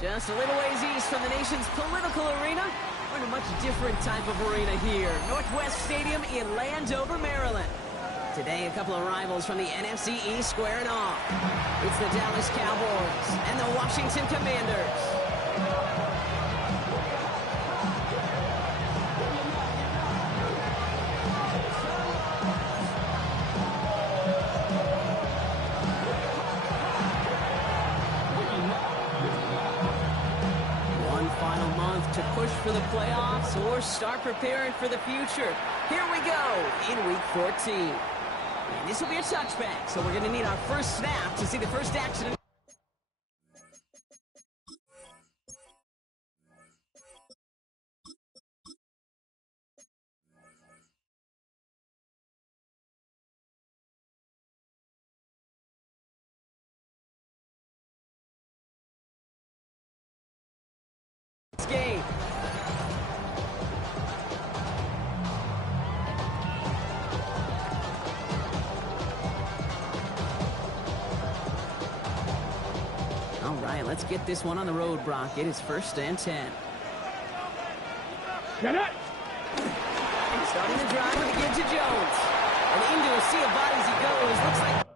Just a little ways east from the nation's political arena, we're in a much different type of arena here. Northwest Stadium in Landover, Maryland. Today, a couple of rivals from the NFC East squaring off. It's the Dallas Cowboys and the Washington Commanders. To push for the playoffs or start preparing for the future. Here we go in Week 14. And this will be a touchback, so we're going to need our first snap to see the first action. Game. All right, let's get this one on the road, Brock. It is 1st and 10. Get it! And starting the drive with a give to Jones. And into a sea of bodies he goes. Looks like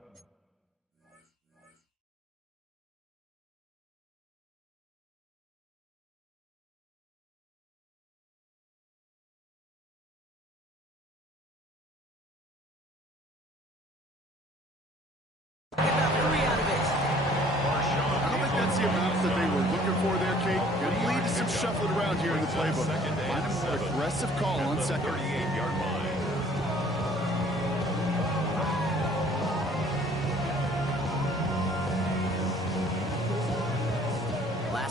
shuffled around here in the playbook. Find a more aggressive call on second. 38-yard line.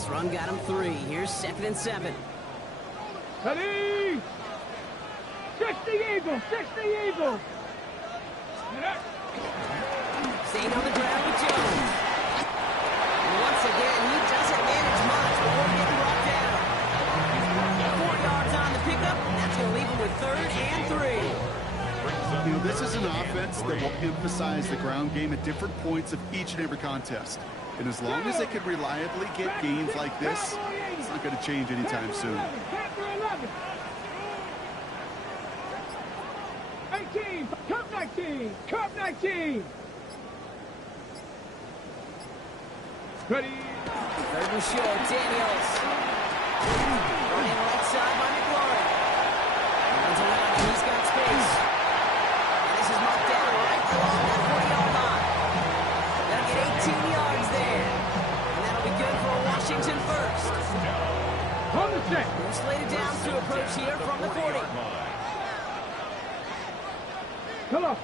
last run got him 3. Here's 2nd and 7. Ready! 60 Eagles! 60 Eagles! Staying on the ground with Jones. And once again, he doesn't manage much before getting brought down. 4 yards on the pickup, and that's going to leave him with 3rd and 3. You know, this is an offense that will emphasize the ground game at different points of each and every contest. And as long as they can reliably get gains like this, it's not going to change anytime soon. 18, Cup 19, Cup 19. Ready? 3rd and short, Daniels. Running right side by McLaurin. Runs around, and he's got space. And this is marked down right along that 40-yard line. That'll get 18 yards there. And that'll be good for a Washington first. On the set. We'll slate it down to approach here from the 40. Come on.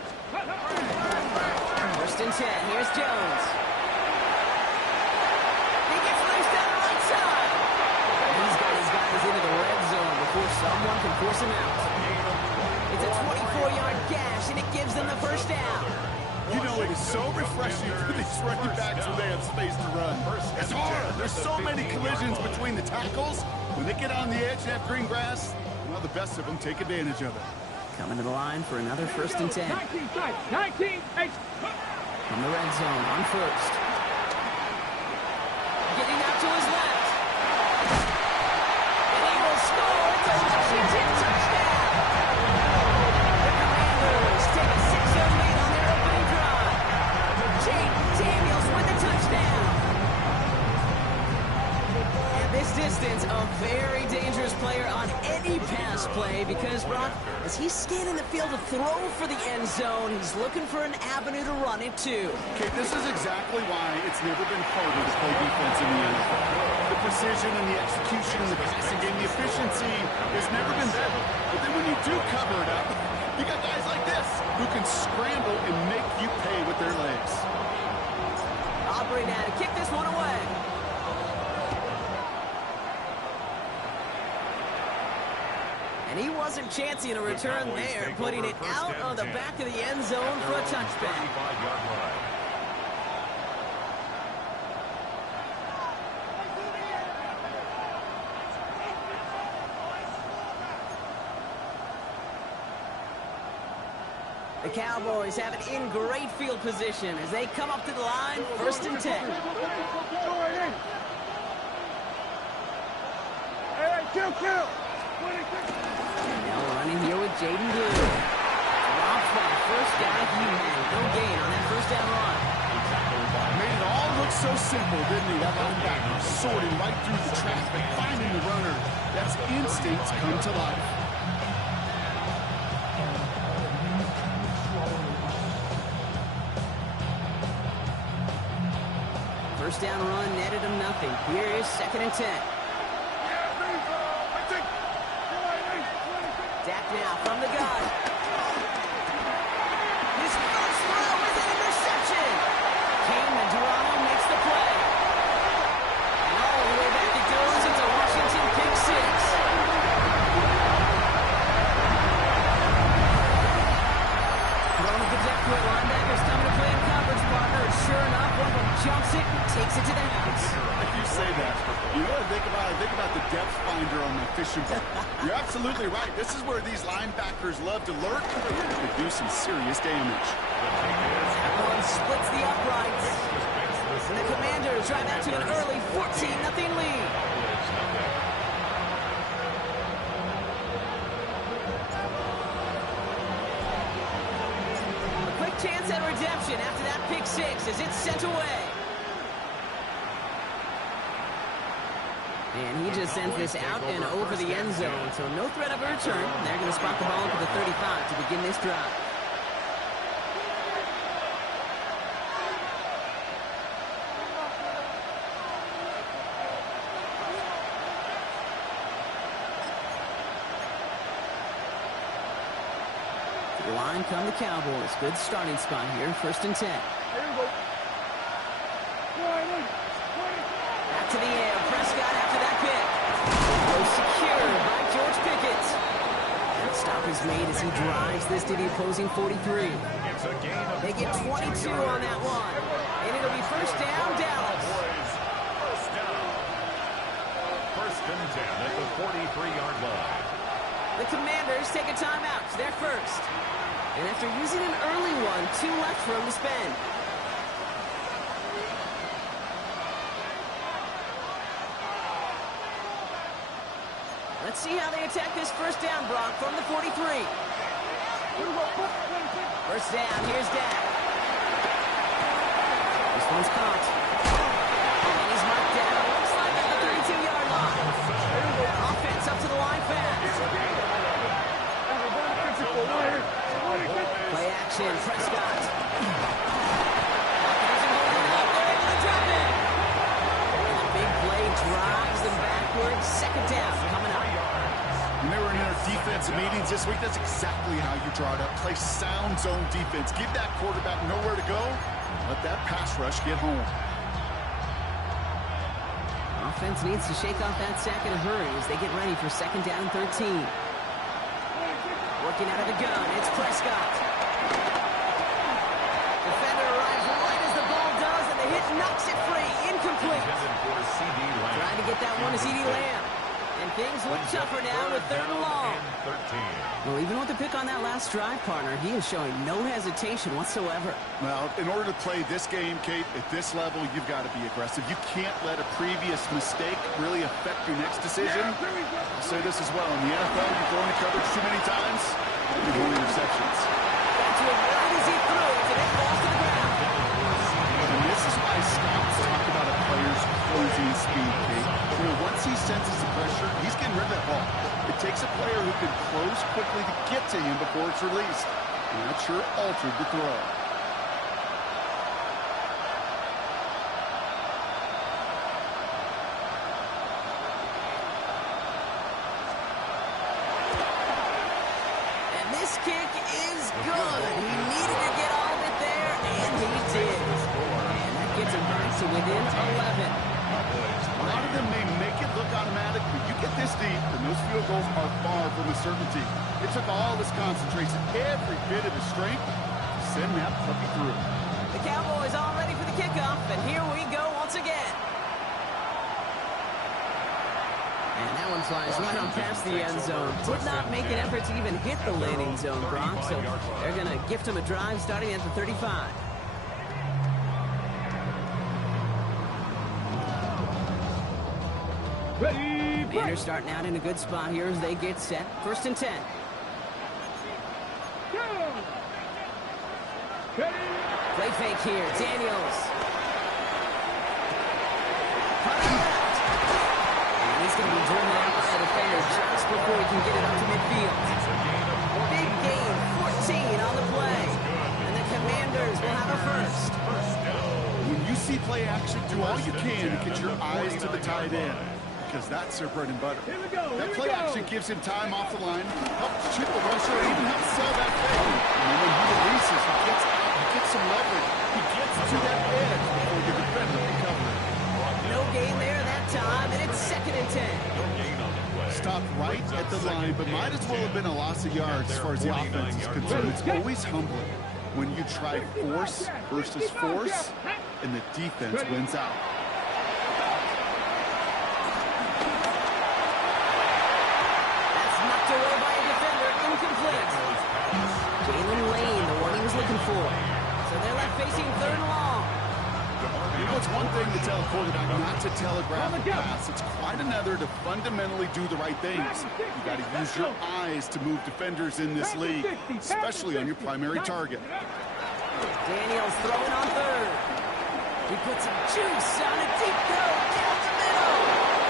1st and 10. Here's Jones. He gets loose down the right side. He's got his guys into the red zone before someone can force him out. It's a 24-yard gash, and it gives them the first down. You know, it is so refreshing for these running backs when they have space to run. It's hard. There's so many collisions between the tackles. When they get on the edge and have green grass, well, the best of them take advantage of it. Coming to the line for another 1st and 10. 19 side, 19, 8. From the red zone on 1st. Getting out to his left. And he will score. It's a Washington touchdown. The Commanders take a 6-0 lead on their opening drive. Jake Daniels with the touchdown. And this distance, a very dangerous player on any pass play because, Brock, as he's scanning the field to throw for the end zone, he's looking for an avenue to run it to. Okay, this is exactly why it's never been harder to play defense in the NFL. The precision and the execution and the passing game, the efficiency has never been better. But then when you do cover it up, you got guys like this who can scramble and make you pay with their legs. Aubrey now to kick this one away. And he wasn't chancing a return there, putting it out of the back of the end zone for a touchback. The Cowboys have it in great field position as they come up to the line, 1st and 10. Now running here with Jaden Blue. Drops that first guy he had. No gain on that first down run. Made it all look so simple, didn't he? That linebacker sorting right through the traffic, finding the runner. That's instincts come to life. First down run netted him nothing. Here is 2nd and 10. Dak now from the gun. His first throw is an interception. Kane Medrano makes the play. And all the way back it goes. It's a Washington pick six. Throwing the depth to it. Linebackers coming to play in coverage, partner. Sure enough, one of them jumps it and takes it to the house. If you say that, you know what I think about? I think about the depth finder on my fishing boat. You're absolutely right. This is where these linebackers love to lurk and do some serious damage. That one splits the uprights. And the Commanders drive out to an early 14-0 lead. A quick chance at redemption after that pick six as it's sent away. And he just sends this out and over the end zone, so no threat of a return. They're going to spot the ball to the 35 to begin this drive. To the line come the Cowboys. Good starting spot here, 1st and 10. Back to the air. Prescott after that pick. Goes secured by George Pickett. That stop is made as he drives this to the opposing 43. They get 22 on that one. And it'll be 1st down, Dallas. First and 10 at the 43-yard line. The Commanders take a timeout. They're first. And after using an early one, 2 left for him to spend. Let's see how they attack this 1st down, Brock, from the 43. 1st down, here's Dak. This one's caught. And he's marked down. Looks like at the 32-yard line. Offense up to the line fast. Play action, Prescott. Big play drives them backwards. 2nd down coming up. When they were in our defensive meetings this week, that's exactly how you draw it up. Play sound zone defense. Give that quarterback nowhere to go. Let that pass rush get home. Offense needs to shake off that sack in a hurry as they get ready for 2nd down and 13. Working out of the gun, it's Prescott. Defender arrives right as the ball does, and the hit knocks it free. Incomplete. Trying to get that one to CeeDee Lamb. And things look tougher now with 3rd and long. Well, even with the pick on that last drive, partner, he is showing no hesitation whatsoever. Well, in order to play this game, Kate, at this level, you've got to be aggressive. You can't let a previous mistake really affect your next decision. I'll say this as well. In the NFL, you throw into coverage too many times, you go interceptions. That's what right as he threw it, and it falls to the ground. And this is why scouts talk about a player's closing speed, Kate. You know, once he senses the pressure, he's getting rid of that ball. It takes a player who can close quickly to get to him before it's released. And that sure altered the throw. And this kick is good. He needed to get all of it there, and he did. And that gets him back to within 11. A lot of them may make it look automatic, but you get this deep, and those field goals are far from a certainty. It took all his concentration, every bit of his strength, to send that puppy through. The Cowboys all ready for the kickoff, and here we go once again. And that one flies right on past the end zone. Did not make an effort to even hit the landing zone, Brock. So they're going to gift him a drive starting at the 35. Ready, Commanders starting out in a good spot here as they get set. 1st and 10. go! Ready, Play fake here. Daniels. Running left. And he's going to be driven out by the defender just before he can get it up to midfield. Big gain. 14 on the play. And the Commanders will have a first. When you see play action, do all you can to get your eyes to the tight end, because that's their bread and butter. Here we go, That here we play go. action gives him time off the line, helps chip the rusher, even helps sell that fake. And when he releases, he gets out, he gets some leverage. He gets to that edge before the defender can cover it. No gain there that time, and it's 2nd and 10. Stopped right at the line, but might as well have been a loss of yards as far as the offense is concerned. It's always humbling when you try force versus force, and the defense wins out. That's knocked away by a defender. Incomplete. Jalen Lane, the one he was looking for. So they're left facing 3rd and long. You know, it's one thing to tell a quarterback not to telegraph a pass. It's quite another to fundamentally do the right things. You got to use your eyes to move defenders in this league, especially on your primary target. Daniels throwing on 3rd. He puts some juice on a deep throw down the middle.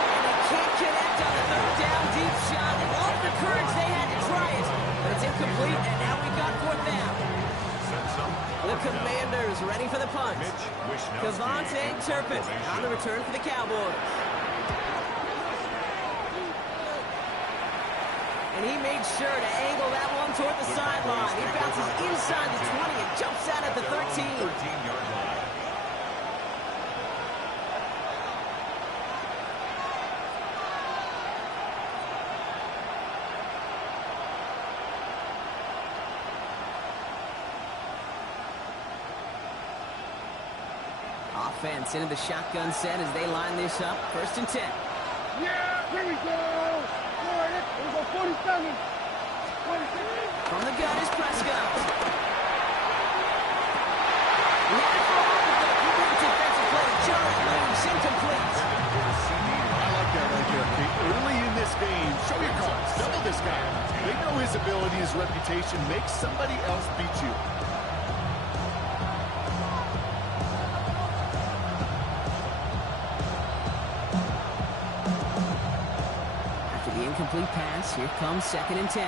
And he can't connect on the 3rd down deep shot. And all the courage they had to try it. But it's incomplete, and now we got 4th down. The Commanders ready for the punt. Kavontae Turpin on the return for the Cowboys. And he made sure to angle that one toward the sideline. He bounces inside the 20 and jumps out at the 13. 13-yard line. Offense into the shotgun set as they line this up. 1st and 10. yeah, here we go! All right, here we go, 47. 46. From the gun is Prescott. Left off with the great defensive play. John Lynch incomplete. I like that right there, Pete. Early in this game, show your cards. Double this guy. They know his ability, his reputation. Make somebody else beat you. After the incomplete pass, here comes 2nd and 10.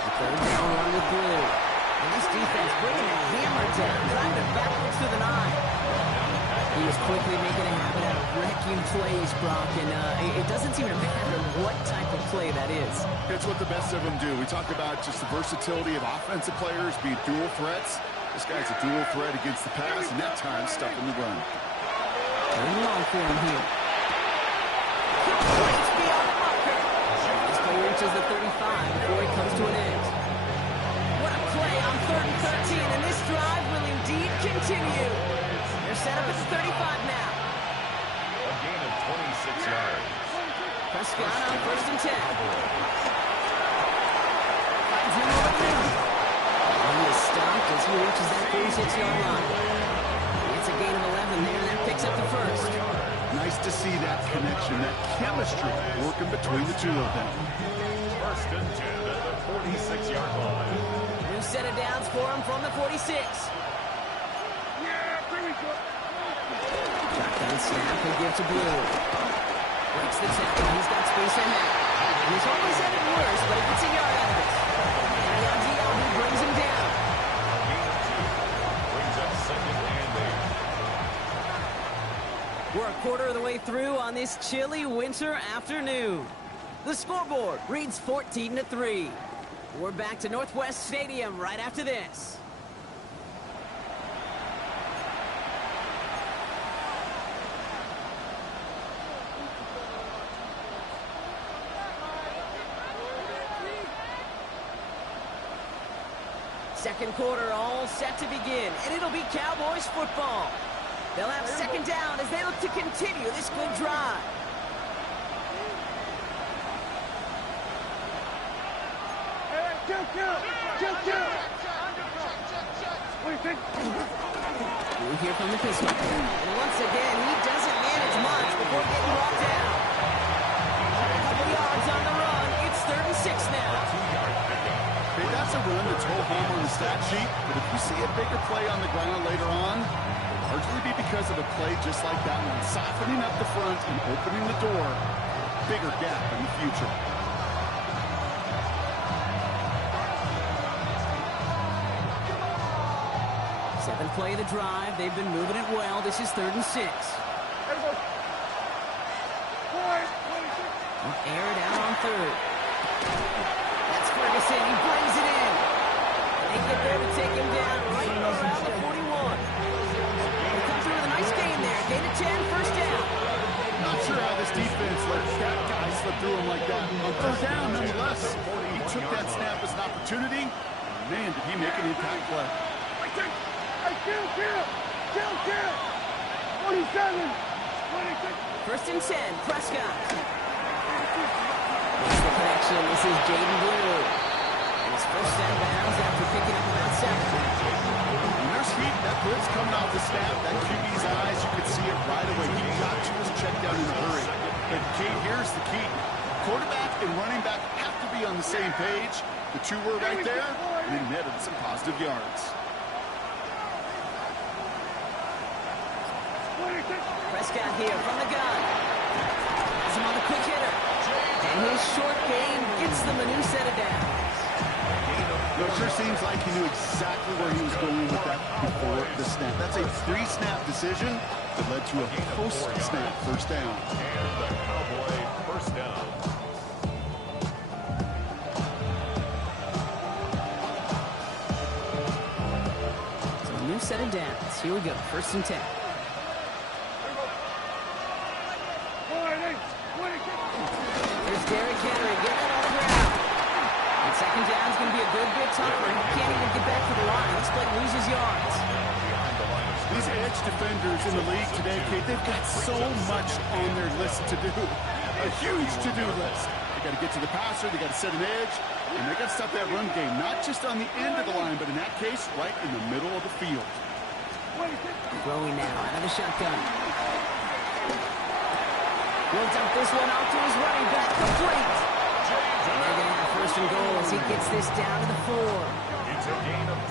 The 3rd down run with Blue. And this defense bringing the hammer down, driving it backwards to the 9. He is quickly making a habit out of wrecking plays, Brock, and it doesn't seem to matter what type of play that is. It's what the best of them do. We talk about just the versatility of offensive players being dual threats. This guy's a dual threat against the pass, and that time stuffing the run. Third and long for him here. Completes beyond the marker. This play reaches the 35 before it comes to an end. What a play on 3rd and 13, and this drive will indeed continue. They're set up at the 35 now. A gain of 26 yards. Prescott on 1st and 10. Finds him over the middle. And he is stopped as he reaches that 36-yard line. It's a gain of 11 there, and that picks up the first. Nice to see that connection, that chemistry working between the two of them. 1st and 10 at the 46-yard line. New set of downs for him from the 46. Yeah, here we go. Shotgun snap, he'll give to Blue. Breaks the tackle, he's got space ahead. And he's always had it worse, but he gets a yard out of it. And Diaby brings him down. A gain of 2. Brings up 2nd and 8. We're a quarter of the way through on this chilly winter afternoon. The scoreboard reads 14-3. We're back to Northwest Stadium right after this. Second quarter all set to begin, and it'll be Cowboys football. They'll have second down as they look to continue this good drive. We'll hear from the pistol. And once again, he doesn't manage much before getting brought down. A couple yards on the run. It's 3rd and 6 now. Okay, that's a run that's whole home on the stat sheet, but if we see a bigger play on the ground later on, it'll largely be because of a play just like that one, softening up the front and opening the door. Bigger gap in the future. Seventh play of the drive. They've been moving it well. This is 3rd and 6. Air it out on 3rd. That's Ferguson. He brings it in. And they get there to take him down right around the 41. They come through with a nice gain there. Gain of 10, first down. Not sure how this defense let that guy slip through him like that. On 3rd down, nonetheless, he took that snap as an opportunity. Man, did he make an impact play. Kill! 47! 26! 1st and 10, Prescott. What's the connection? This is Jaden Blue. And his first set of bounds after picking up about 7. When there's heat, that blitz coming off the snap, that QB's eyes, you could see it right away. He got to his check down in a hurry. But Kate, here's the key. Quarterback and running back have to be on the same page. The two were right there, and they netted some positive yards. Prescott here from the gun. Has him on the quick hitter. And his short game gets them a new set of downs. It sure seems like he knew exactly where he was going with that before the snap. That's a pre-snap decision that led to a post-snap first down. And the Cowboy first down. So a new set of downs. Here we go. 1st and 10. Here's Derrick Henry getting it on the ground. And second down is going to be a good bit tougher. He can't even get back to the line. This play loses yards. These edge defenders in the league today, Kate, they've got so much on their list to do. A huge to-do list. They got to get to the passer, they got to set an edge, and they got to stop that run game, not just on the end of the line, but in that case, right in the middle of the field. Throwing now out of the shotgun. Will dump this one out to his running back, complete. And they're going to have 1st and goal as he gets this down to the 4.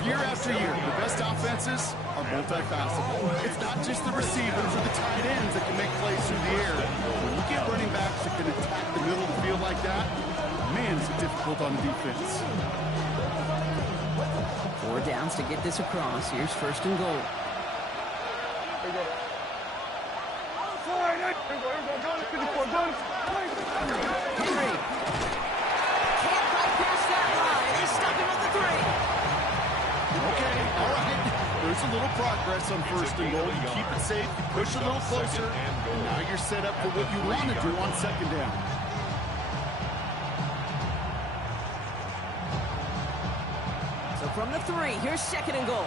Year after year, the best offenses are multifaceted. It's not just the receivers or the tight ends that can make plays through the air. When you get running backs that can attack the middle of the field like that, man, is it difficult on the defense. 4 downs to get this across. Here's 1st and goal. Henry can't bypass that line. He's stuck him at the 3. Okay, all right. There's a little progress on 1st and goal. You keep it safe, you push a little closer, and now you're set up for what you want to do on 2nd down. So from the 3, here's 2nd and goal.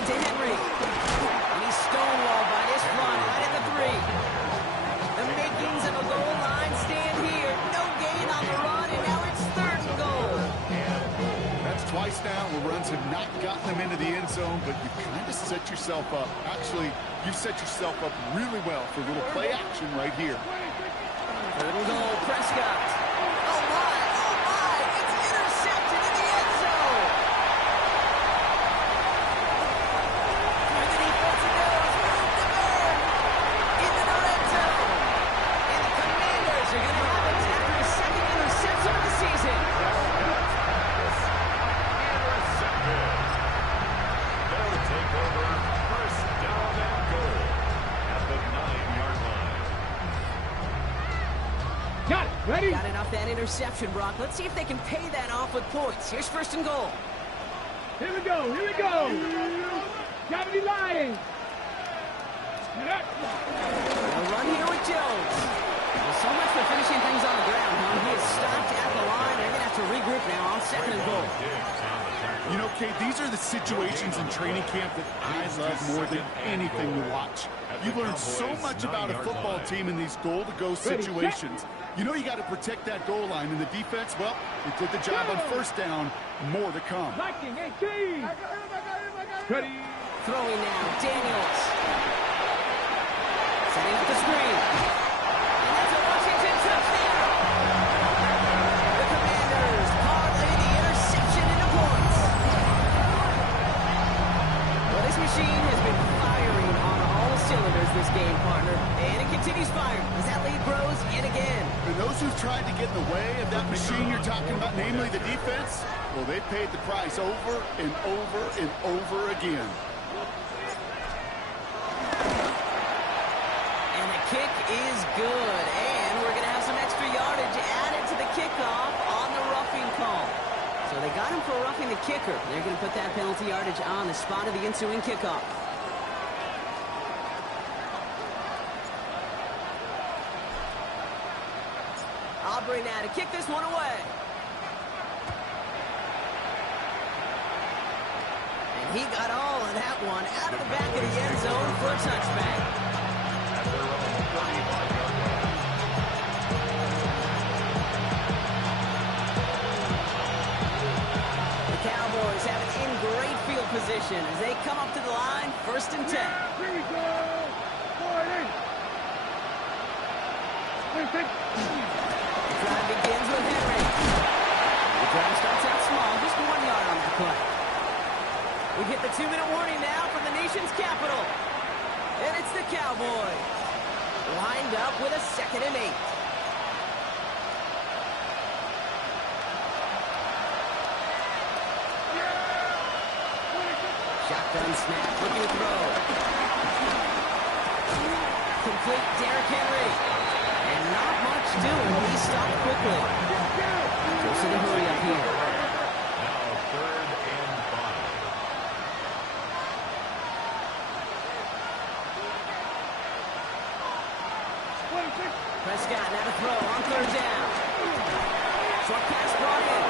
To Henry. And he's stonewalled by this run right at the 3. The makings of a goal line stand here. No gain on the run, and now it's 3rd and goal. That's twice now where runs have not gotten them into the end zone, but you kind of set yourself up. Actually, you've set yourself up really well for a little play action right here. 3rd and goal, Prescott. Oh my, it's intercepted in the end zone. Through the defense it goes, moved him into the red zone. And the Commanders are going to have it after his 2nd interception of the season. They'll take over 1st down and goal at the 9-yard line. Got it. Ready? Got it off that interception, Brock. Let's see if they can pay that off with points. Here's 1st and goal. Here we go. Gravity lying. They'll run here with Jones. Well, so much for finishing things on the ground, huh? He is stopped at the line. They're going to have to regroup now on 2nd and goal. You know, Kate, these are the situations in training camp that I love more than anything to watch. You learn so much about a football team in these goal-to-go situations. You know you got to protect that goal line, and the defense, well, they did the job on first down. More to come. Ready. Throwing now, Daniels. Setting up the screen. And that's a Washington touchdown. The Commanders parlay the interception into points. Well, this machine has been firing on all cylinders this game, partner. And it continues firing as that lead grows yet again. And those who've tried to get in the way of that machine you're talking about, namely the defense, well, they paid the price over and over and over again. And the kick is good. And we're going to have some extra yardage added to the kickoff on the roughing call. So they got him for roughing the kicker. They're going to put that penalty yardage on the spot of the ensuing kickoff. Aubrey now to kick this one away. And he got all of that one out of the back of the end zone for a touchback. At their own 35-yard line. The Cowboys have it in great field position as they come up to the line, 1st and 10. Here we go. 40. The drive begins with Henry. The drive starts out small, just 1 yard on the play. We hit the 2-minute warning now from the nation's capital. And it's the Cowboys. Lined up with a 2nd and 8. Shotgun snap, looking to throw. Complete Derrick Henry. And not much doing. He stopped quickly. Goes to the hurry up here. Now 3rd and 5. Prescott now to throw on 3rd down. Short pass brought in.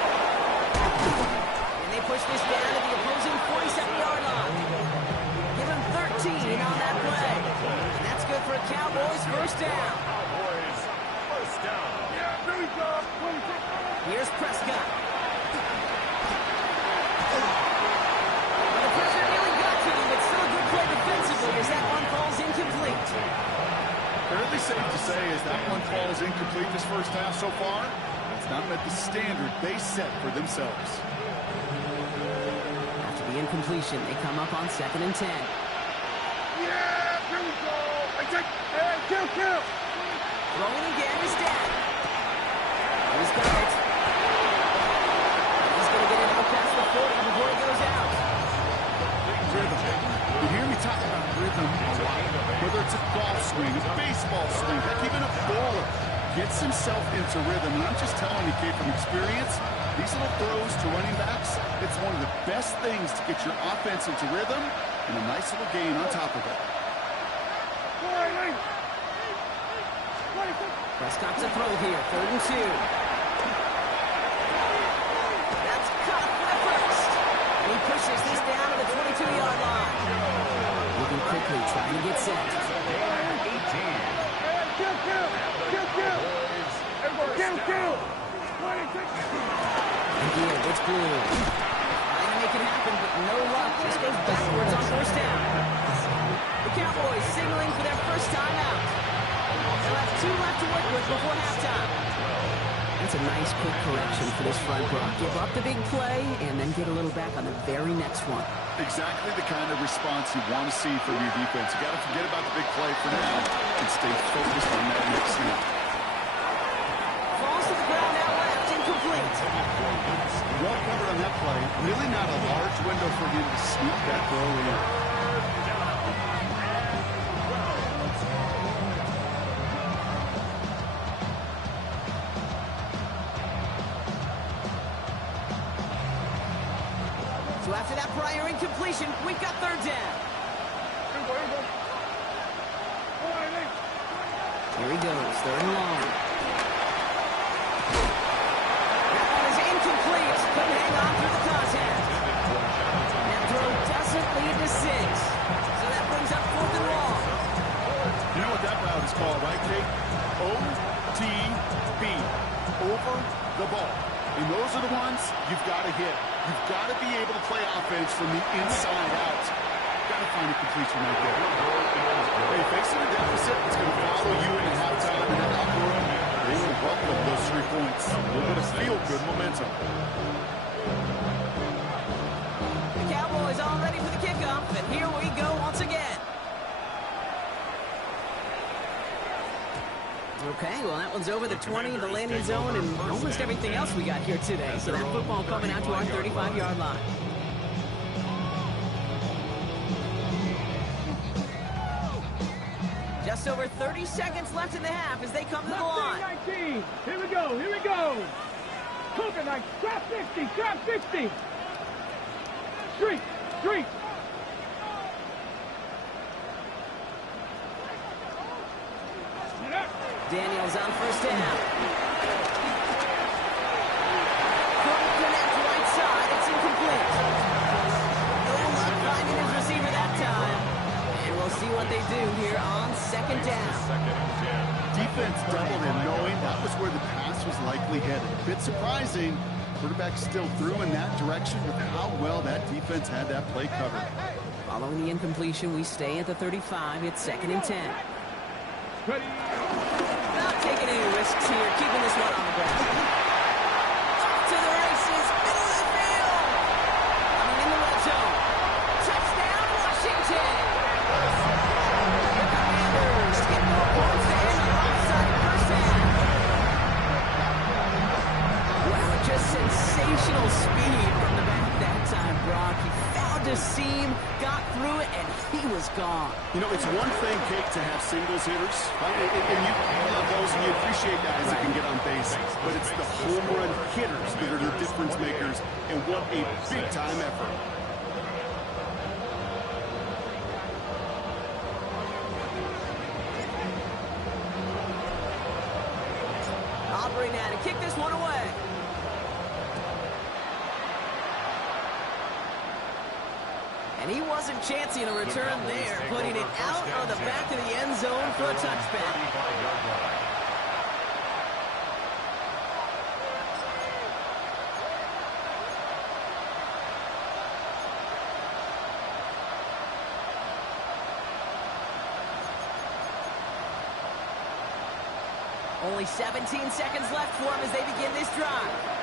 And they push this down to the opposing 47-yard line. Give him 13 on that play. And that's good for a Cowboys 1st down. Cowboys, 1st down. Here we go. Here's Prescott. Well, the pressure nearly got to him, but still a good play defensively as that one falls incomplete. Fairly safe to say as that one falls incomplete this first half so far, it's not met the standard they set for themselves. After the incompletion, they come up on 2nd and 10. Yeah, here we go. Hey, kill. Throwing again is Dak. He's got it. He's going to get it out past the 40 before he goes out. Rhythm. You hear me talk about rhythm a lot. Whether it's a golf swing, a baseball swing, heck, even a bowler gets himself into rhythm. And I'm just telling you, Kate, from experience, these little throws to running backs, it's one of the best things to get your offense into rhythm and a nice little gain on top of it. Prescott to throw here, 3rd and 2. That's caught for the first. And he pushes this down to the 22-yard line. Moving quickly, trying to get set. Kill. Again, it's blue. Trying to make it happen, but no luck. This goes backwards on 1st down. The Cowboys signaling for their first time out. They'll have 2 left to work with before halftime. That's a nice quick correction for this front row. Give up the big play and then get a little back on the very next one. Exactly the kind of response you want to see from your defense. You got to forget about the big play for now and stay focused on that next snap. Falls to the ground out left, incomplete. Well covered on that play. Really not a large window for him to sneak that throw in. So after that prior incompletion, we've got 3rd down. Here he goes, 3rd and long. That one is incomplete. Couldn't hang on through the contact. you've got to hit. You've got to be able to play offense from the inside out. Got to find a completion right there. Hey, facing a deficit, it's going to follow you into halftime, and that locker room, they will welcome those 3 points. A little bit of feel-good momentum. The Cowboys all ready for the kickoff, and here we go once again. Okay, well, that one's over the 20, the landing zone, and almost everything else we got here today. So that football coming out to our 35-yard line. Just over 30 seconds left in the half as they come to the line. 19. Here we go. Here we go. Cooking like trap 50. Trap 50. Street. Street. Daniels on first down. Couldn't connect right side. It's incomplete. No luck finding his receiver that time. And we'll see what they do here on second down. Defense doubled him, knowing that was where the pass was likely headed. A bit surprising. Quarterback still threw in that direction with how well that defense had that play covered. Following the incompletion, we stay at the 35. It's 2nd and 10. Ready. Not taking any risks here, keeping this one on the ground. Off to the races, middle of the field. Coming in the red zone. Touchdown, Washington. The Commanders get more points to end the offside first half. Wow, just sensational speed from the back that time, Brock. He found a seam, got through it, and he was gone. You know, it's one thing, Kate, to have singles hitters, right? And you love those, and you appreciate guys that can get on base. But it's the home run hitters that are the difference makers, and what a big-time effort. Operating now to kick this one away. And he wasn't chancing a return there, putting it out of the back of the end zone for a touchback. Only 17 seconds left for him as they begin this drive.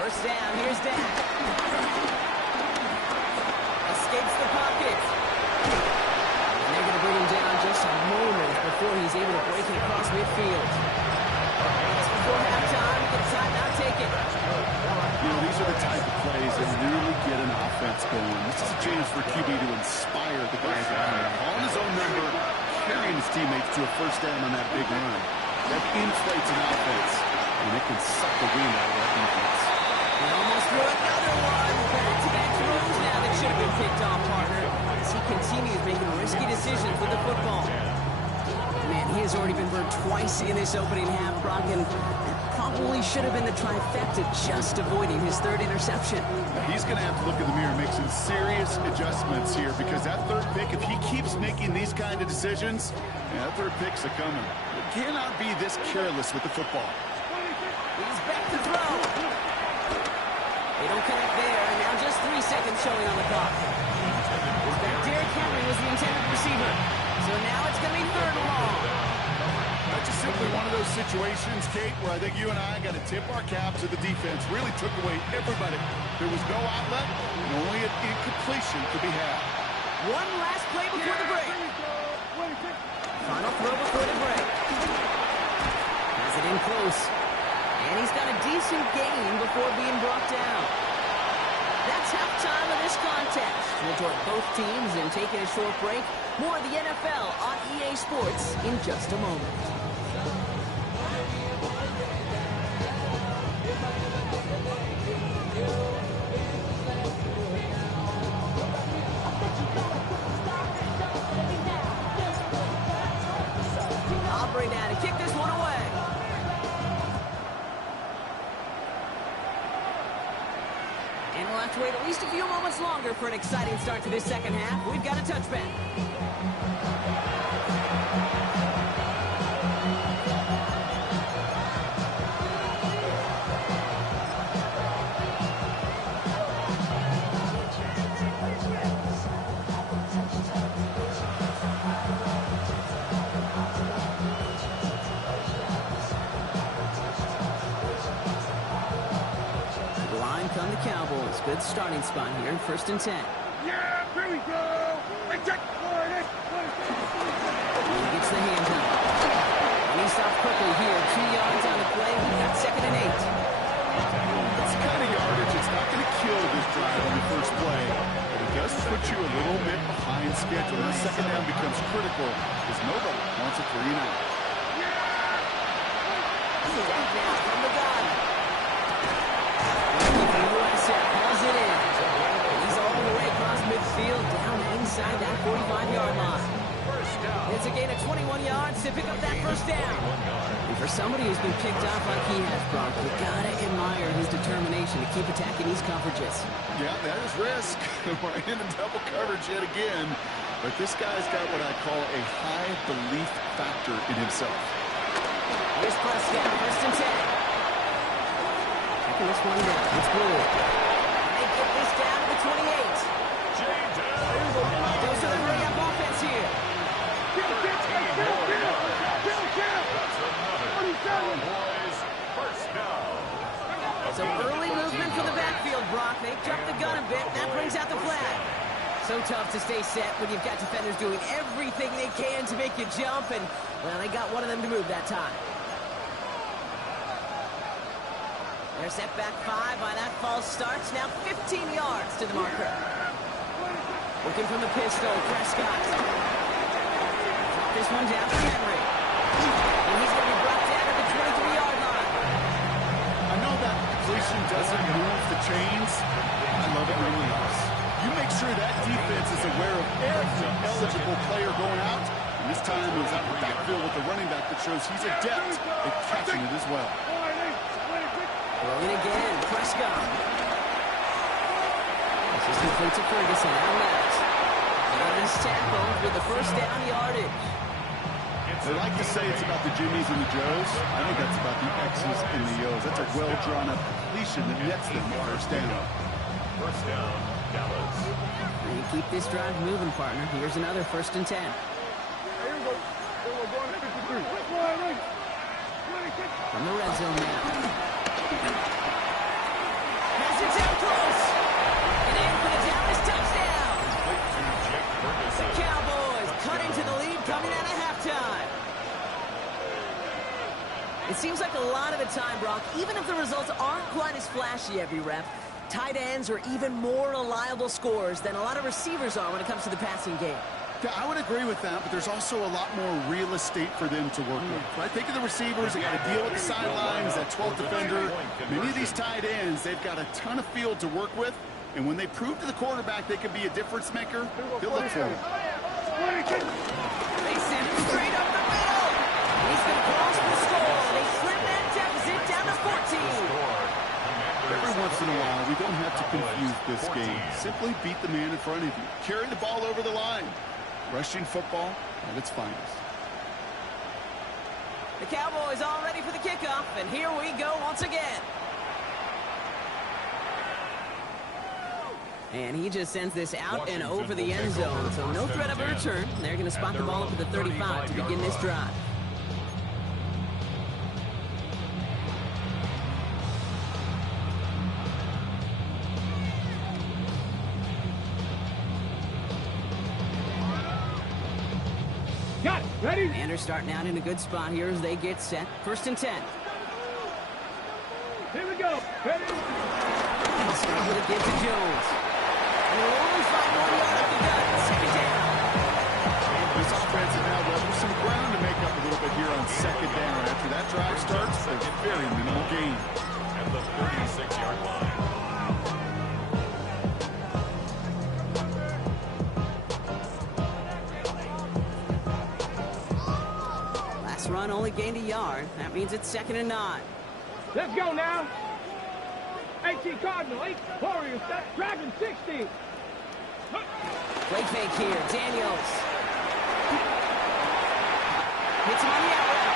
First down, here's Dak. Escapes the pocket. And they're going to bring him down just a moment before he's able to break it across midfield. Just before halftime, get a timeout taken. You know, these are the type of plays that really get an offense going. This is a chance for QB to inspire the guys around him. Calling his own number, carrying his teammates to a first down on that big run. That inflates an offense, and it can suck the wind out of that defense. He almost threw another one. Back-to-back throws now that should have been picked off, partner, as he continues making risky decisions with the football. Man, he has already been burned twice in this opening half, Brock, and probably should have been the trifecta, just avoiding his third interception. He's going to have to look in the mirror and make some serious adjustments here, because that third pick, if he keeps making these kind of decisions, that third pick's a coming. You cannot be this careless with the football. He's back to throw. They don't connect there, and now just 3 seconds showing on the clock. His back Derrick Henry was the intended receiver, so now it's going to be 3rd and long. That's just simply one of those situations, Kate, where I think you and I got to tip our caps to the defense. Really took away everybody. There was no outlet, and only an incompletion to be had. One last play before the break. Final throw before the break. Has it in close. And he's got a decent gain before being brought down. That's halftime of this contest. We'll join both teams in taking a short break. More of the NFL on EA Sports in just a moment. Operate now to kick this one away. And we'll have have to wait at least a few moments longer for an exciting start to this second half. We've got a touchback. Come the Cowboys. Good starting spot here, 1st and 10. Yeah, here we go. He gets the hands up. And he stopped quickly here. 2 yards on the play. We've got 2nd and 8. That's the kind of yardage. It's not going to kill this drive on the first play. But it does put you a little bit behind schedule. That second down becomes critical because nobody wants a 3 and out. Now from the gun. Hauls it in. He's all the way across midfield, down inside that 45-yard line. It's a gain of 21 yards to pick up that first down. And for somebody who's been kicked off like he has, Brock, you gotta admire his determination to keep attacking these coverages. Yeah, that is risk. We're in a double coverage yet again. But this guy's got what I call a high belief factor in himself. Here's Prescott, 1st and 10. This one down. It's Blue. They get this down to the 28. Goes to the hurry-up offense here. So early movement for the backfield, Brock. They jumped the gun a bit. That brings out the flag. So tough to stay set when you've got defenders doing everything they can to make you jump. And, well, they got one of them to move that time. They're set back 5 by that false start. Now 15 yards to the marker. Looking from the pistol, Prescott. This one down to Henry. And he's going to be brought down at the 23-yard line. I know that completion doesn't move the chains. I love it when it does. You make sure that defense is aware of every eligible player going out. And this time it was out the backfield with the running back that shows he's adept at catching it as well. Throwing again, Prescott. This is complete to Ferguson, out left. And he's tackled with the first down yardage. They like to say it's about the Jimmies and the Joes. I think that's about the X's and the O's. That's a well-drawn-up completion that nets them the first down. First down, Dallas. And you keep this drive moving, partner. Here's another 1st and 10. From the red zone now. It's out close. And in for the Dallas touchdown. The Cowboys cut into the lead coming out of halftime. It seems like a lot of the time, Brock, even if the results aren't quite as flashy every rep, tight ends are even more reliable scorers than a lot of receivers are when it comes to the passing game. Yeah, I would agree with that, but there's also a lot more real estate for them to work with. Right? Think of the receivers. They got to deal with the sidelines, that 12th defender. Many of these tight ends, they've got a ton of field to work with, and when they prove to the quarterback they can be a difference maker, they'll look for it. They send him straight up the middle. He's going to cross the score. They slim that deficit down to 14. Every once in a while, we don't have to confuse this game. Simply beat the man in front of you. Carry the ball over the line. Rushing football at its finest. The Cowboys all ready for the kickoff, and here we go once again. And he just sends this out and over the end zone, so no threat of a return. They're going to spot the ball up at the 35 to begin this drive. Got it. Ready? Commanders starting out in a good spot here as they get set. 1st and 10. Here we go. Ready? They'll start with a give to Jones. And we'll only find 1 yard up the gut. 2nd down. This offense is now well, there's some ground to make up a little bit here on 2nd down. After that drive starts, there's very minimal gain. At the 36-yard line. Run only gained a yard. That means it's 2nd and 9. Let's go now. 18 Cardinal, 8 Warriors, Dragon 60. Play fake here. Daniels. Hits him on the outlet.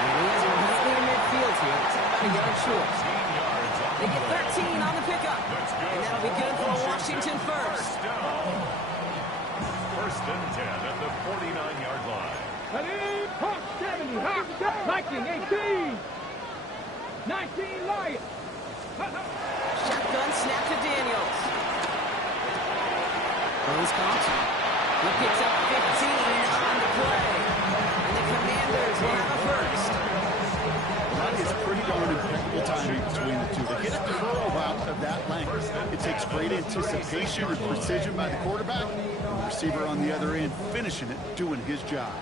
And he has him neatly in midfield here. It's about a yard short. They get 13 on the pickup. And that'll be good for a Washington first. First and 10 at the 49-yard line. Ready, Hawk 70, Viking 18. 19 Lions. Shotgun snap to Daniels. Burns caught. He picks up 15 on the play. And the Commanders will have a first. That is pretty darn impeccable timing between the two. They hit a curl route of that length. It takes great anticipation and precision by the quarterback. And the receiver on the other end finishing it, doing his job.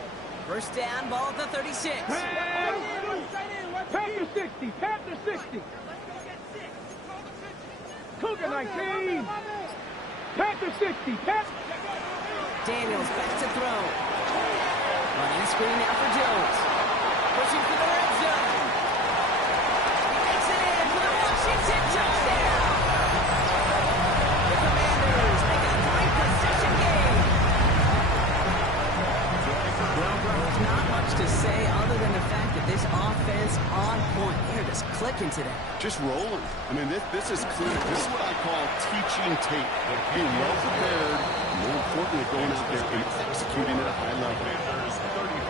First down, ball at the 36. Panther 60, Panther 60. Cougar 19. Panther 60, Panther. Daniels back to throw. Running screen now for Jones. Pushing for the red zone. He makes it in for the Washington touchdown. The Commanders make it a 3-possession game. Well, not much to say other than the fact that this offense on point. They're just clicking today. Just rolling. I mean, this is clinical. This is what I call teaching tape. Being well prepared, more importantly, going out there and executing at a high level. Commanders 35,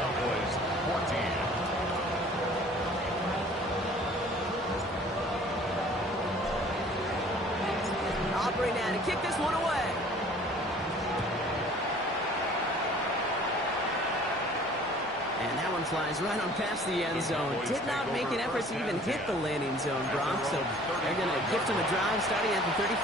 Cowboys 14. Aubrey now to kick this one away. And that one flies right on past the end zone. Did not make an effort to even hit the landing zone, Brock. So they're going to gift him a drive starting at the 35.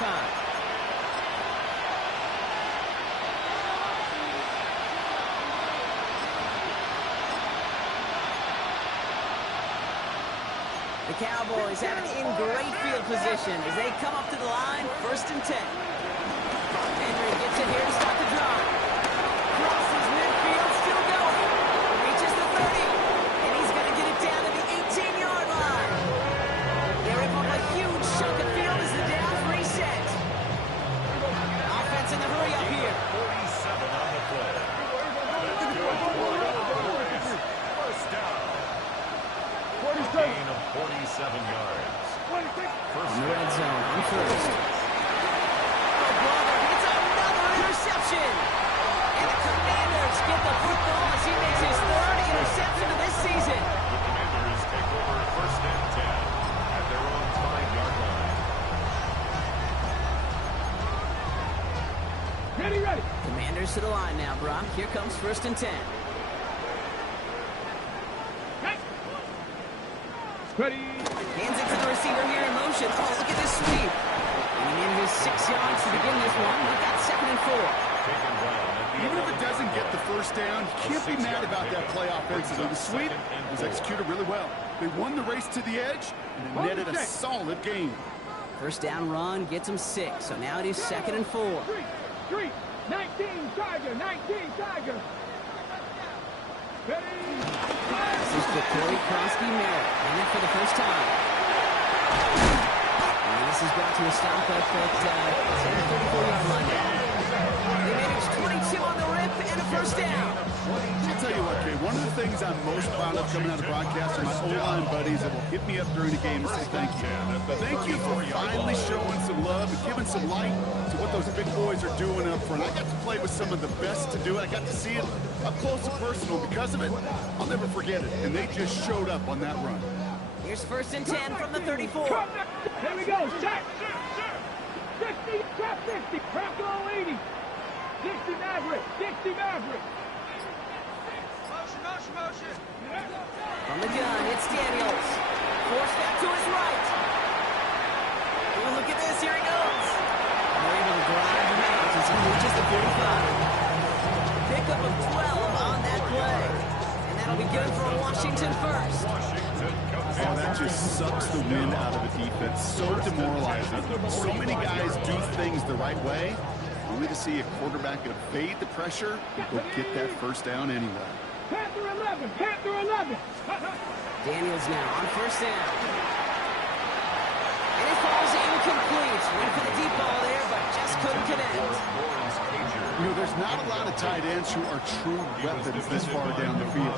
The Cowboys have it in great field position as they come up to the line, 1st and 10. Henry gets it here to start the drive. Crosses midfield, still going. Reaches the 30, and he's going to get it down to the 18-yard line. They rip up a huge chunk of field as the downs reset. Offense in the hurry up here. 47 on the play. That's good for Warriors. First down. Gain of 47 yards. In the red zone on first. Oh, brother, it's another interception. And the Commanders get the football as he makes his 3rd interception of this season. The Commanders take over first and 10 at their own 5-yard line. Ready. Commanders to the line now, Brock. Here comes 1st and 10. Ready. Hands it to the receiver here in motion. Oh, look at this sweep. And in his 6 yards to begin this one. We've got 2nd and 4. Taken down at the Even if it doesn't get the first down, you can't be mad about that play offensively. The sweep was executed really well. They won the race to the edge and netted a solid gain. First down run gets him 6. So now it is 2nd and 4. 3, 19 Tiger, 19 Tiger. Ready. This is the Corey Krosky Merritt. And it for the first time. And this is brought to a stop at that 34-yard line now. They managed 22 on the rip and a first down. I'll tell you what, Kay, one of the things I'm most proud of coming out of broadcast are my O-line buddies that will hit me up during the game and say thank you. Thank you for finally showing some love and giving some light to what those big boys are doing up front. I got to play with some of the best to do it. I got to see it up close and personal. Because of it, I'll never forget it. And they just showed up on that run. Here's 1st and 10 from the 34. Here we go. Check. 60, trap 60. Crack all 80. 60 Maverick. 60 Maverick. Motion. From the gun, it's Daniels. Forced back to his right. Oh, look at this. Here he goes. And they're able to drive him out as he reaches the 45. Pickup of 12 on that play. And that'll be good for a Washington first. Oh, that just sucks the wind out of a defense. So demoralizing. So many guys do things the right way, only to see a quarterback evade the pressure and go get that first down anyway. Panther 11. Panther 11. Daniels now on first down. falls incomplete. Went for the deep ball there, but just couldn't connect. You know, there's not a lot of tight ends who are true weapons this far down the field.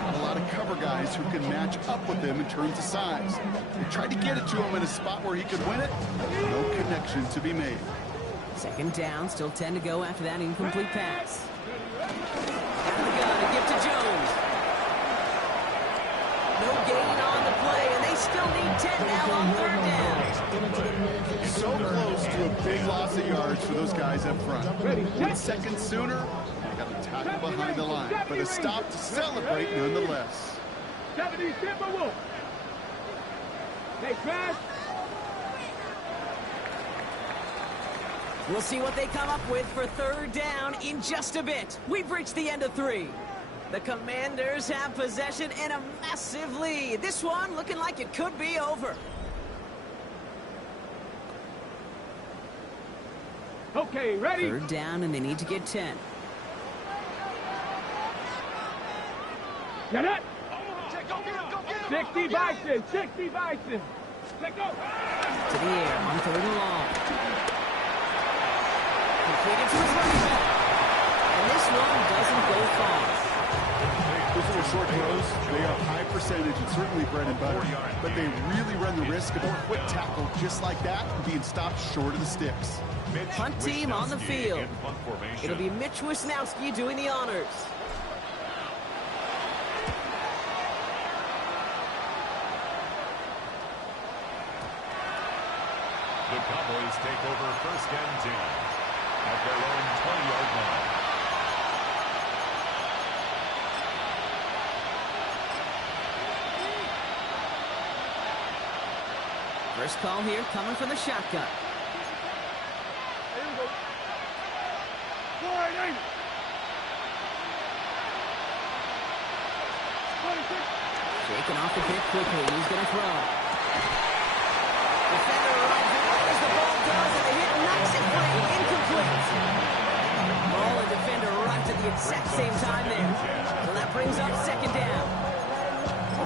Not a lot of cover guys who can match up with them in terms of size. They tried to get it to him in a spot where he could win it. No connection to be made. Second down, still 10 to go after that incomplete pass. Out of the gun, a gift to Jones. No gain on the play, and they still need 10 now on third down. So close to a big loss of yards for those guys up front. 1 second sooner, they got a tackle behind the line, but a stop to celebrate nonetheless. 70, Timberwolf. Hey, Crash. We'll see what they come up with for third down in just a bit. We've reached the end of 3. The Commanders have possession and a massive lead. This one looking like it could be over. Okay, ready? Third down, and they need to get 10. Get it? 60 Bison, 60 Bison. Let go. To the air on third and long. Completed to his running back. And this one doesn't go far. Those little short throws, they are high percentage and certainly bread and butter, but they really run the risk of a quick tackle just like that and being stopped short of the sticks. Punt team on the field. It'll be Mitch Wisnowski doing the honors. The Cowboys take over first and 10 at their own 20-yard line. First call here coming from the shotgun. Here we go. Boy, 90. 26. Shaking off the pick quickly. He's going to throw. Defender arrives as the ball goes, and the hit knocks it free. Incomplete. Ball and defender arrived at the exact same time there. So that brings up second down.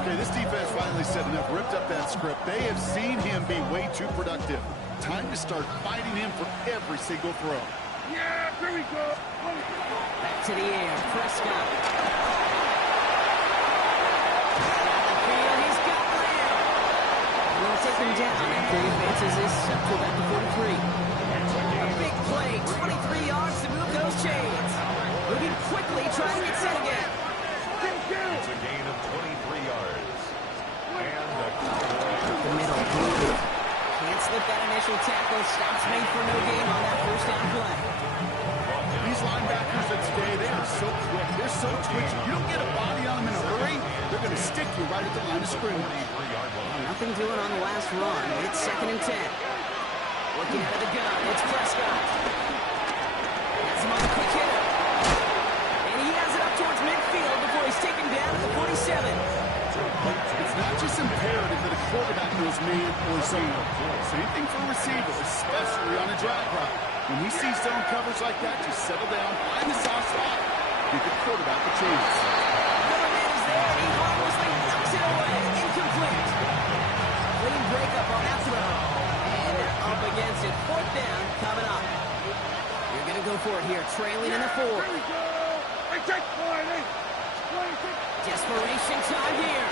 Okay, this defense finally set enough, ripped up that script. They have seen him be way too productive. Time to start fighting him for every single throw. Yeah, here we go. Back to the air. Prescott. He's got Lamb. We'll take him down after he advances this up to about the 43. A big play. 23 yards to move those chains. Moving quickly, trying to get set again. It's a gain of 23 yards. And The middle. Can't slip that initial tackle. Stops made for no gain on that first down play. These linebackers of today, they are so quick. They're so twitchy. You don't get a body on them in a hurry, they're going to stick you right at the line of scrimmage. Nothing doing on the last run. It's second and 10. Looking out of the gun. It's Prescott. That's him on the quick hitter. And he has it up towards midfield before he's taken down at the 47. It's not just imperative that a quarterback knows man or zone. Same thing for a receiver, especially on a drag route. When he sees zone coverage like that, just settle down, find the soft spot, give the quarterback a chance. Another man is there, and he harmlessly knocks it away. Incomplete. Clean breakup on that throw. And they're up against it. Fourth down coming up. You're going to go for it here, trailing in the 4. Here we go. Hey, check. 26. Desperation time here.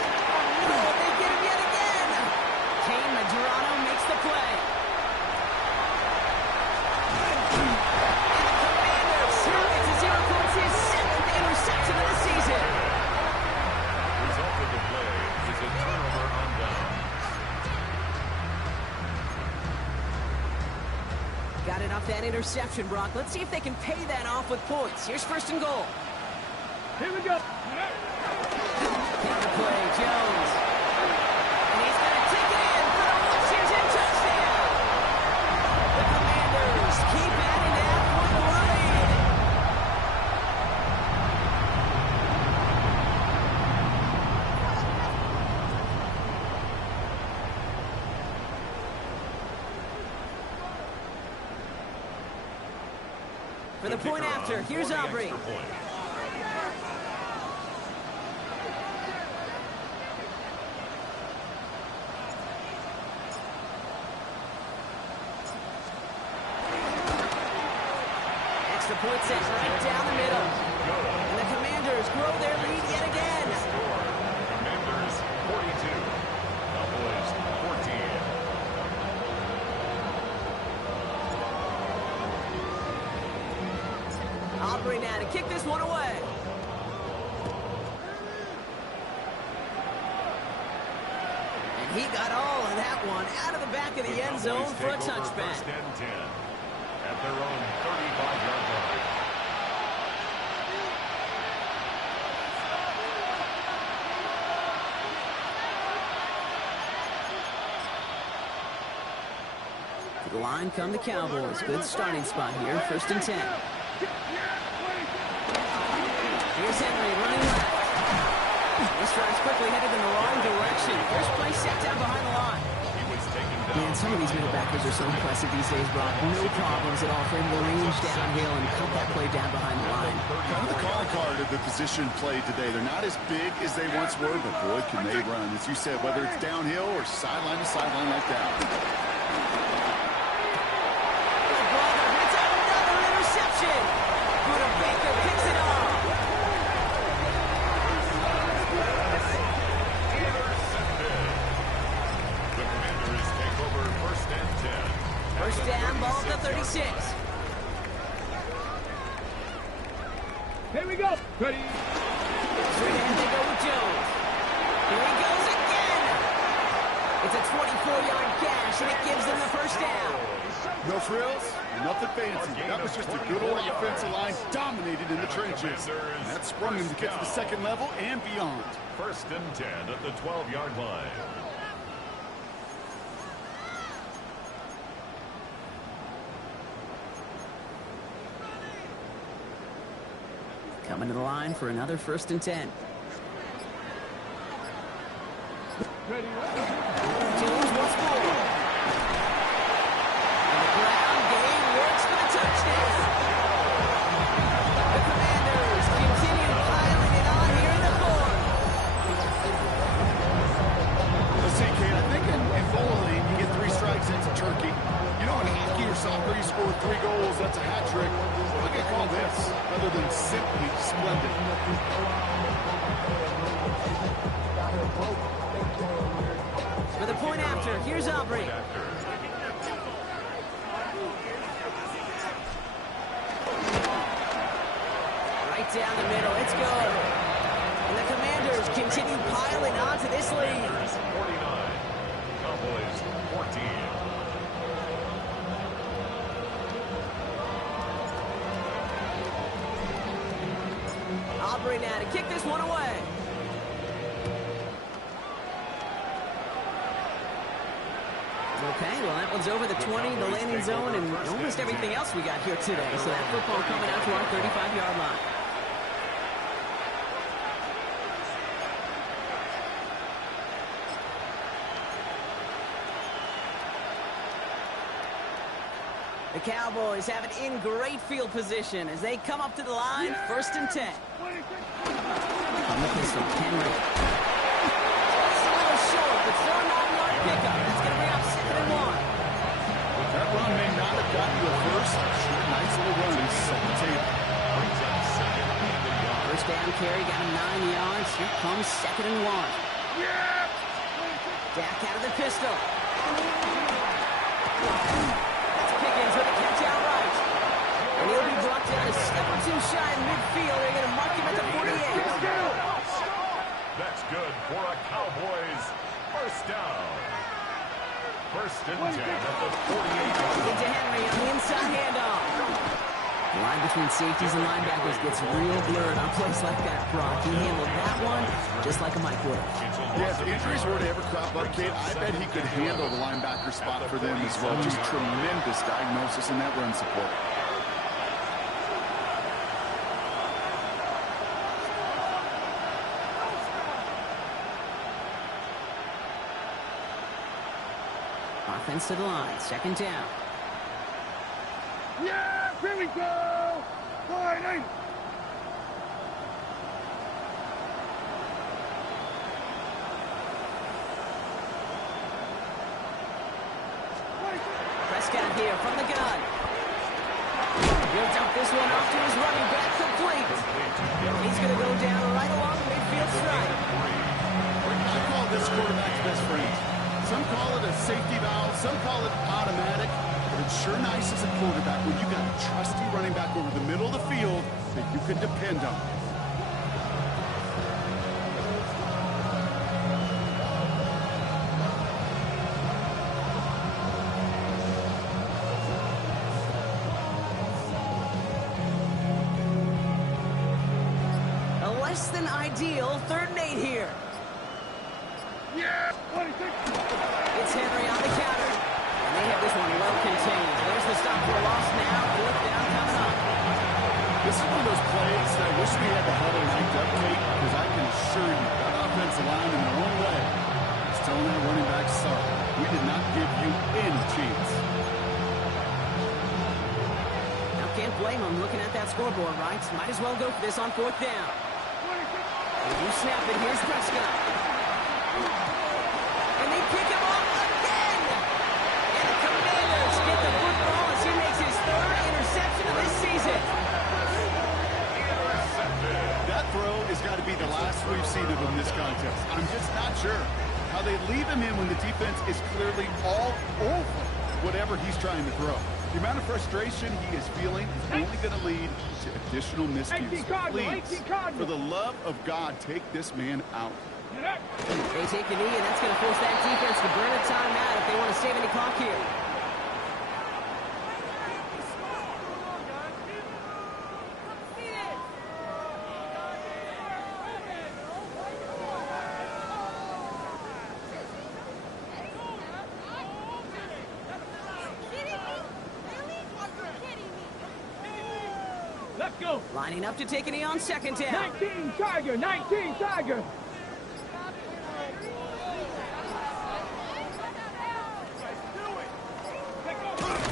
Oh, they get him yet again. Kane Madrano makes the play. And the Commanders targets as he records his 7th interception of the season. result of the play is a turnover on downs. Got it off that interception, Brock. Let's see if they can pay that off with points. Here's first and goal. Here we go. Counter play, Jones. And he's going to take it in for the Washington touchdown. The Commanders keep adding to that point lead. For the point after, here's Aubrey. puts it right down the middle. And the Commanders grow their lead yet again. Commanders 42, Cowboys 14. Aubrey now to kick this one away. And he got all of that one out of the back of the end zone for a touchback. First and 10 at their own 35-yard line. To the line come the Cowboys. Good starting spot here. First and 10. Here's Henry running left. This drive's quickly headed in the wrong direction. First play set down behind the line. He was taken down. Man, some of these middle backers are so impressive these days, Brock. No problems at all for him to range downhill and cut that play down behind the line. Kind of the calling card of the position played today. They're not as big as they once were, but boy, can they run. As you said, whether it's downhill or sideline to sideline like that. It's another interception. Buda Baker picks it off. The Commanders take over first and 10. First down, ball at the 36. Here we go. Ready. Straight ahead they go with Jones. Here he goes again. It's a 24-yard gash, and it gives them the first down. No frills, nothing fancy. That was just a good old offensive line dominated in the trenches. And that sprung him to get to the second level and beyond. First and 10 at the 12-yard line. Coming to the line for another first and 10. Ready. Jones once more. And the ground game works for the touchdown. The Commanders continue piling it on here in the fourth. Let's see, Kate, I think in bowling, you get 3 strikes, it's a turkey. You know, in hockey or soccer, you score 3 goals, that's a hat trick. Look at call this, other than simply splendid. For the point after, here's Aubrey. Right down the middle, it's good. And the Commanders continue piling on to this lead. 49, Cowboys 14. Aubrey now to kick this one away. Okay, well, that one's over the 20, the landing zone, and almost everything else we got here today. So that football coming out to our 35-yard line. The Cowboys have it in great field position as they come up to the line, first and 10. From the pistol, Henry. Just a little short, but still a 9-yard pickup. That's going to bring up 2nd and 1. That run may not have gotten you a first. Sure, nice little run. Set the table. Brings up second and a yard. First down carry, got him 9 yards. Here comes 2nd and 1. Dak out of the pistol. That's Pickens with a catch outright. And he'll be brought down a step or two shy in midfield. They're going to mark him at the 48. That's good for a Cowboys first down. First and 10 at the 48-yard line. Into Henry on the inside handoff. The line between safeties and linebackers gets real blurred on plays like that, Brock. He handled that one just like a Mike would. Yeah, if injuries were to ever crop up, Kate, I bet he could handle the linebacker spot for them as well. Just tremendous diagnosis in that run support. Offense to the line, 2nd down. Yeah, here we go. Line 8. Prescott here from the gun. He'll dump this one off to his running back, complete. He's going to go down right along midfield stripe. I call this quarterback's best friend. Some call it a safety valve, some call it automatic, but it's sure nice as a quarterback when you got a trusty running back over the middle of the field that you can depend on. A less than ideal 3rd and 8 here. Yeah! 26! It's Henry on the counter. And they have this one well contained. There's the stop for a loss now. 4th down coming up. This is one of those plays that I wish we had the huddle mic'd up, Kate, because I can assure you that offensive line in their own way is telling that running back, sorry, we did not give you any chance. Now can't blame them looking at that scoreboard, right? Might as well go for this on 4th down. If you snap it, here's Prescott. And they pick him up again! And the Commanders get the football as he makes his 3rd interception of this season. That throw has got to be the last we've seen of him this contest. I'm just not sure how they leave him in when the defense is clearly all over whatever he's trying to throw. The amount of frustration he is feeling is only going to lead to additional miscues. Please, for the love of God, take this man out. They take the knee, and that's going to force that defense to burn a timeout if they want to save any clock here. Let's go! Lining up to take a knee on 2nd down. 19 Tiger! 19 Tiger!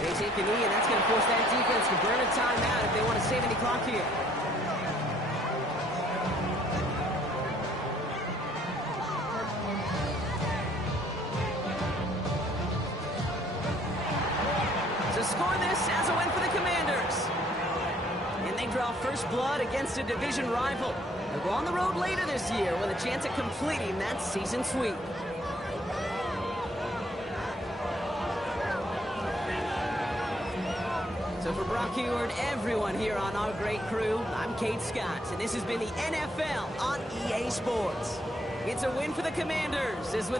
They take a knee, and that's going to force that defense to burn a timeout if they want to save any clock here. To score this as a win for the Commanders. And they draw first blood against a division rival. They'll go on the road later this year with a chance at completing that season sweep. So for Brock Huard, everyone here on our great crew, I'm Kate Scott, and this has been the NFL on EA Sports. It's a win for the Commanders, as with